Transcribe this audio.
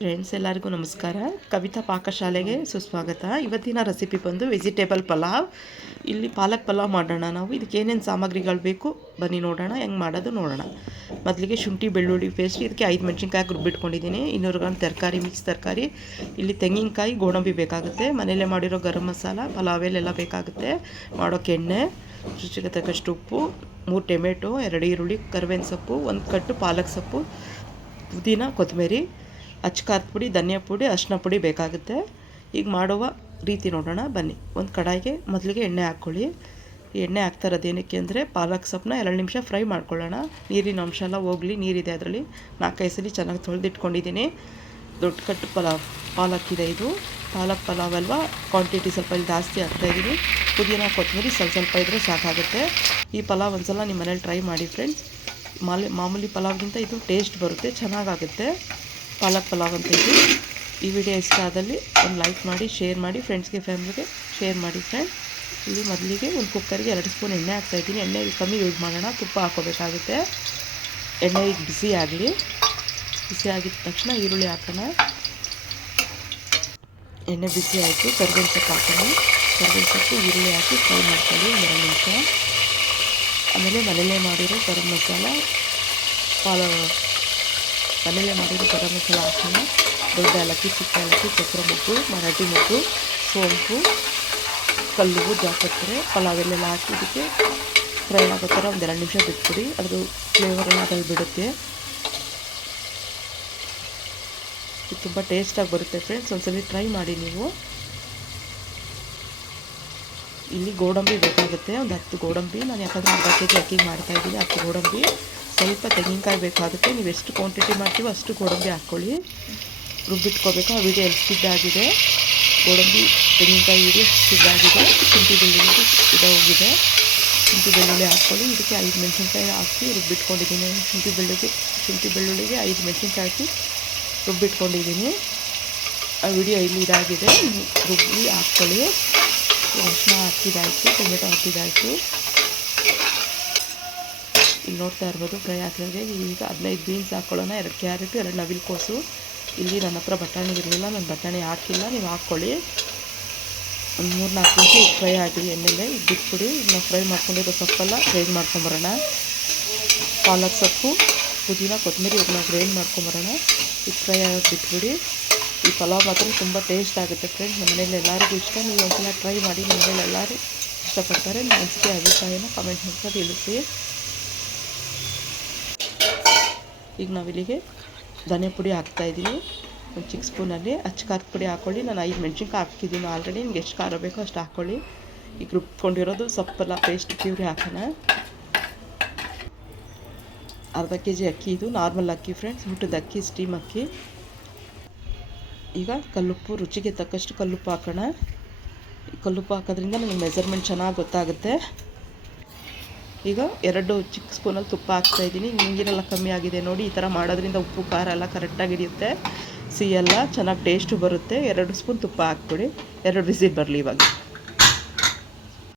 Friends ಎಲ್ಲರಿಗೂ ನಮಸ್ಕಾರ. ಕವಿತಾ ಪಾಕಶಾಲೆಗೆ ಸುಸ್ವಾಗತ. ಇವತ್ತಿನ ರೆಸಿಪಿ ಬಂದು ವೆಜಿಟೇಬಲ್ ಪಲಾವ್. ಇಲ್ಲಿ ಪಾಲಕ್ ಪಲಾವ್ ಮಾಡೋಣ. ನಾವು ಇದಕ್ಕೆ ಏನೇನು ಸಾಮಗ್ರಿಗಳು ಬೇಕು ಬನ್ನಿ ನೋಡೋಣ, ಹೆಂಗೆ ಮಾಡೋದು ನೋಡೋಣ. ಮೊದಲಿಗೆ ಶುಂಠಿ ಬೆಳ್ಳುಳ್ಳಿ ಪೇಸ್ಟ್, ಇದಕ್ಕೆ 5 ಮೆಣಸಿನ್ಕಾಯಿ ರುಬ್ಬಿಟ್ಕೊಂಡಿದ್ದೀನಿ. 200 ಗ್ರಾಮ್ ತರಕಾರಿ, ಮಿಕ್ಸ್ ತರಕಾರಿ. ಇಲ್ಲಿ ತೆಂಗಿನಕಾಯಿ, ಗೋಡಂಬಿ ಬೇಕಾಗುತ್ತೆ. ಮನೆಯಲ್ಲೇ ಮಾಡಿರೋ ಗರಂ ಮಸಾಲ, ಪಲಾವ್ ಎಲೆಲ್ಲ ಬೇಕಾಗುತ್ತೆ. ಮಾಡೋಕ್ಕೆ ಎಣ್ಣೆ, ರುಚಿಗೆ ತಕ್ಕಷ್ಟು ಉಪ್ಪು, 3 ಟೊಮೆಟೊ, 2 ಈರುಳ್ಳಿ, ಕರಿಬೇವಿನ ಸೊಪ್ಪು, 1 ಕಟ್ಟು ಪಾಲಕ್ ಸೊಪ್ಪು, ಪುದೀನ, ಕೊತ್ತಂಬರಿ, ಅಚ್ಕಾರದ ಪುಡಿ, ಧನಿಯಾ ಪುಡಿ, ಅರಿಶಿನ ಪುಡಿ ಬೇಕಾಗುತ್ತೆ. ಈಗ ಮಾಡುವ ರೀತಿ ನೋಡೋಣ ಬನ್ನಿ. ಒಂದು ಕಡಾಯಿಗೆ ಮೊದಲಿಗೆ ಎಣ್ಣೆ ಹಾಕ್ಕೊಳ್ಳಿ. ಎಣ್ಣೆ ಹಾಕ್ತಾ ಇರೋದು ಏನಕ್ಕೆ ಅಂದರೆ ಪಾಲಕ್ ಸೊಪ್ಪನ್ನ 2 ನಿಮಿಷ ಫ್ರೈ ಮಾಡ್ಕೊಳ್ಳೋಣ. ನೀರಿನ ಅಂಶ ಎಲ್ಲ ಹೋಗಲಿ. ನೀರಿದೆ ಅದರಲ್ಲಿ. 4-5 ಸಲ ಚೆನ್ನಾಗಿ ತೊಳೆದಿಟ್ಕೊಂಡಿದ್ದೀನಿ. ದೊಡ್ಡ ಕಟ್ಟು ಪಾಲಕ್ ಇದೆ ಇದು. ಪಾಲಕ್ ಪಲಾವ್ ಅಲ್ವಾ, ಕ್ವಾಂಟಿಟಿ ಸ್ವಲ್ಪ ಇಲ್ಲಿ ಜಾಸ್ತಿ ಹಾಕ್ತಾಯಿದ್ದೀನಿ. ಪುದೀನ ಕೊತ್ತಂಬರಿ ಸ್ವಲ್ಪ ಇದ್ದರೆ ಸಾಕಾಗುತ್ತೆ. ಈ ಪಲಾವ್ ಒಂದ್ಸಲ ನಿಮ್ಮ ಮನೇಲಿ ಟ್ರೈ ಮಾಡಿ ಫ್ರೆಂಡ್ಸ್. ಮಾಮೂಲಿ ಪಲಾವ್ಗಿಂತ ಇದು ಟೇಸ್ಟ್ ಬರುತ್ತೆ, ಚೆನ್ನಾಗಾಗುತ್ತೆ. ಪಾಲಕ್ ಪಲಾವ್ ಅಂತ ಇದು. ಈ ವಿಡಿಯೋ ಇಷ್ಟ ಆದಲ್ಲಿ ಒಂದು ಲೈಕ್ ಮಾಡಿ, ಶೇರ್ ಮಾಡಿ, ಫ್ರೆಂಡ್ಸ್ಗೆ ಫ್ಯಾಮಿಲಿಗೆ ಶೇರ್ ಮಾಡಿ ಫ್ರೆಂಡ್ಸ್. ಇಲ್ಲಿ ಮೊದಲಿಗೆ ಒಂದು ಕುಕ್ಕರ್ಗೆ 2 ಸ್ಪೂನ್ ಎಣ್ಣೆ ಹಾಕ್ತಾಯಿದ್ದೀನಿ. ಎಣ್ಣೆ ಕಮ್ಮಿ ಯೂಸ್ ಮಾಡೋಣ, ತುಪ್ಪ ಹಾಕೋಬೇಕಾಗುತ್ತೆ. ಎಣ್ಣೆ ಈಗ ಬಿಸಿ ಆಗಲಿ. ಬಿಸಿ ಆಗಿದ ತಕ್ಷಣ ಈರುಳ್ಳಿ ಹಾಕೋಣ. ಎಣ್ಣೆ ಬಿಸಿ ಆಯಿತು. ಕರಿಬೇವಿನ ಸೊಪ್ಪು ಹಾಕೋಣ. ಕರಿಬೇವಿನ ಸೊಪ್ಪು, ಈರುಳ್ಳಿ ಹಾಕಿ ಫ್ರೈ ಮಾಡ್ಕೊಳ್ಳಿ 2 ನಿಮಿಷ. ಆಮೇಲೆ ಮನೆಯಲ್ಲೇ ಮಾಡಿರೋ ಗರಂ ಮಸಾಲ, ಮನೆಯಲ್ಲೇ ಮಾಡಿರೋ ಗರಂ ಮಸಾಲ ಹಾಕೋಣ. ದೊಡ್ಡ ಏಲಕ್ಕಿ, ಚಿಕ್ಕ ಏಲಕ್ಕಿ, ಚಕ್ರ ಮೊಗ್ಗು, ಮರಾಠಿ ಮೊಗ್ಗು, ಸೋಂಪು, ಕಲ್ಲುವು, ಜಾಪತ್ರೆ, ಪಲಾವೆಲ್ಲ ಹಾಕಿ ಇದಕ್ಕೆ ಫ್ರೈ ಆಗೋ ಥರ ಒಂದು 2 ನಿಮಿಷ ಬಿಟ್ಬಿಡಿ. ಅದ್ರ ಫ್ಲೇವರೆಲ್ಲ ಅದ್ರಲ್ಲಿ ಬಿಡುತ್ತೆ. ಇದು ತುಂಬ ಟೇಸ್ಟಾಗಿ ಬರುತ್ತೆ ಫ್ರೆಂಡ್ಸ್. ಒಂದ್ಸಲ ಟ್ರೈ ಮಾಡಿ ನೀವು. ಇಲ್ಲಿ ಗೋಡಂಬಿ ಬೇಕಾಗುತ್ತೆ. ಒಂದು 10 ಗೋಡಂಬಿ. ನಾನು ಯಾಕಂದರೆ ಅರ್ಧ ಕೆಜಿ ಅಕ್ಕಿಗೆ ಮಾಡ್ತಾಯಿದ್ದೀನಿ. 10 ಗೋಡಂಬಿ. ಸ್ವಲ್ಪ ತೆಂಗಿನಕಾಯಿ ಬೇಕಾಗುತ್ತೆ. ನೀವು ಎಷ್ಟು ಕ್ವಾಂಟಿಟಿ ಮಾಡ್ತೀವೋ ಅಷ್ಟು ಗೋಡಂಬಿ ಹಾಕ್ಕೊಳ್ಳಿ. ರುಬ್ಬಿಟ್ಕೋಬೇಕು. ಆ ವಿಡಿಯೋ ಎಷ್ಟು ಸಿದ್ಧಾಗಿದೆ. ಗೋಡಂಬಿ, ತೆಂಗಿನಕಾಯಿ ವಿಡಿಯೋ ಸಿದ್ಧಾಗಿದೆ. ಶುಂಠಿ ಬೆಳ್ಳುಳ್ಳಿ ಹೋಗಿದೆ. ಶುಂಠಿ ಬೆಳ್ಳುಳ್ಳಿ ಹಾಕ್ಕೊಳ್ಳಿ. ಇದಕ್ಕೆ 5 ಮೆಣಸಿನ್ಕಾಯಿ ಹಾಕಿ ರುಬ್ಬಿಟ್ಕೊಂಡಿದ್ದೀನಿ. ಶುಂಠಿ ಬೆಳ್ಳುಳ್ಳಿಗೆ 5 ಮೆಣಸಿನ್ಕಾಯಿ ಹಾಕಿ ರುಬ್ಬಿಟ್ಕೊಂಡಿದ್ದೀನಿ. ಆ ವಿಡಿಯೋ ಇಲ್ಲಿ ಇದಾಗಿದೆ. ರುಬ್ಬಿ ಹಾಕ್ಕೊಳ್ಳಿ. ಅರಿಶಿನ ಹಾಕಿದಾಯಿತು, ಟೊಮೆಟೊ ಹಾಕಿದಾಯಿತು. ಇಲ್ಲಿ ನೋಡ್ತಾ ಇರ್ಬೋದು ಫ್ರೈ ಹಾಕಿದ್ರೆ. ಈಗ 15 ಬೀನ್ಸ್ ಹಾಕ್ಕೊಳ್ಳೋಣ. 2 ಕ್ಯಾರೆಟು, 2 ನವಿಲುಕೋಸು. ಇಲ್ಲಿ ನನ್ನ ಹತ್ರ ಬಟಾಣಿ ಇರಲಿಲ್ಲ, ನಾನು ಬಟಾಣಿ ಹಾಕಿಲ್ಲ. ನೀವು ಹಾಕ್ಕೊಳ್ಳಿ. ಒಂದು 3-4 ನಿಮಿಷ ಈಗ ಫ್ರೈ ಆಗಲಿ ಎಣ್ಣೆಲೆ. ಈಗ ಬಿಟ್ಬಿಡಿ. ಈಗ ನಾವು ಫ್ರೈ ಮಾಡ್ಕೊಂಡಿರೋ ಸೊಪ್ಪೆಲ್ಲ ಗ್ರೈಂಡ್ ಮಾಡ್ಕೊಂಬರೋಣ. ಪಾಲಕ್ ಸೊಪ್ಪು, ಪುದೀನ, ಕೊತ್ತಂಬರಿ ಇದನ್ನ ಗ್ರೈಂಡ್ ಮಾಡ್ಕೊಂಬರೋಣ. ಈಗ ಫ್ರೈ ಆಗೋದು ಬಿಟ್ಬಿಡಿ. ಈ ಪಲಾವ್ ಮಾತ್ರ ತುಂಬ ಟೇಸ್ಟ್ ಆಗುತ್ತೆ ಫ್ರೆಂಡ್ಸ್. ನಮ್ಮ ಮನೇಲಿ ಎಲ್ಲರಿಗೂ ಇಷ್ಟ. ನೀವು ಒಂದ್ಸಲ ಟ್ರೈ ಮಾಡಿ. ನಮ್ಮ ಮನೇಲಿ ಎಲ್ಲರೂ ಇಷ್ಟಪಡ್ತಾರೆ. ನಿಮ್ಮ ಅನಿಸಿಕೆ ಅಭಿಪ್ರಾಯನ ಕಮೆಂಟ್ ಮಾಡ್ತಾ ತಿಳಿಸಿ. ಈಗ ನಾವಿಲ್ಲಿಗೆ ಧನಿಯಾ ಪುಡಿ ಹಾಕ್ತಾಯಿದ್ದೀನಿ. ಒಂದು ಚಿಕ್ಕ ಸ್ಪೂನಲ್ಲಿ. ಅಚ್ಕಾರದ ಪುಡಿ ಹಾಕ್ಕೊಳ್ಳಿ. ನಾನು 5 ಮೆಣಸಿನ್ಕಾಯಿ ಹಾಕಿದ್ದೀನಿ ಆಲ್ರೆಡಿ. ನಿಮ್ಗೆ ಎಷ್ಟು ಖಾರ ಬೇಕೋ ಅಷ್ಟು ಹಾಕ್ಕೊಳ್ಳಿ. ಈಗ ರುಬ್ಕೊಂಡಿರೋದು ಸೊಪ್ಪೆಲ್ಲ ಪೇಸ್ಟ್ ಪ್ಯೂರಿ ಹಾಕೋಣ. ಅರ್ಧ ಕೆಜಿ ಅಕ್ಕಿ ಇದು. ನಾರ್ಮಲ್ ಅಕ್ಕಿ ಫ್ರೆಂಡ್ಸ್, ಊಟದ ಅಕ್ಕಿ, ಸ್ಟೀಮ್ ಅಕ್ಕಿ. ಈಗ ಕಲ್ಲುಪ್ಪು, ರುಚಿಗೆ ತಕ್ಕಷ್ಟು ಕಲ್ಲುಪ್ಪು ಹಾಕೋಣ. ಕಲ್ಲುಪ್ಪು ಹಾಕೋದ್ರಿಂದ ನಮಗೆ ಮೆಜರ್ಮೆಂಟ್ ಚೆನ್ನಾಗಿ ಗೊತ್ತಾಗುತ್ತೆ. ಈಗ 2 ಚಿಕ್ಕ ಸ್ಪೂನಲ್ಲಿ ತುಪ್ಪ ಹಾಕ್ತಾಯಿದ್ದೀನಿ. ನೀರೆಲ್ಲ ಕಮ್ಮಿ ಆಗಿದೆ ನೋಡಿ. ಈ ಥರ ಮಾಡೋದ್ರಿಂದ ಉಪ್ಪು ಖಾರ ಎಲ್ಲ ಕರೆಕ್ಟಾಗಿ ಹಿಡಿಯುತ್ತೆ. ಸಿಹಿಯೆಲ್ಲ ಚೆನ್ನಾಗಿ ಟೇಸ್ಟು ಬರುತ್ತೆ. 2 ಸ್ಪೂನ್ ತುಪ್ಪ ಹಾಕ್ಬಿಡಿ. 2 ವಿಸಿಲ್ ಬರಲಿ ಇವಾಗ.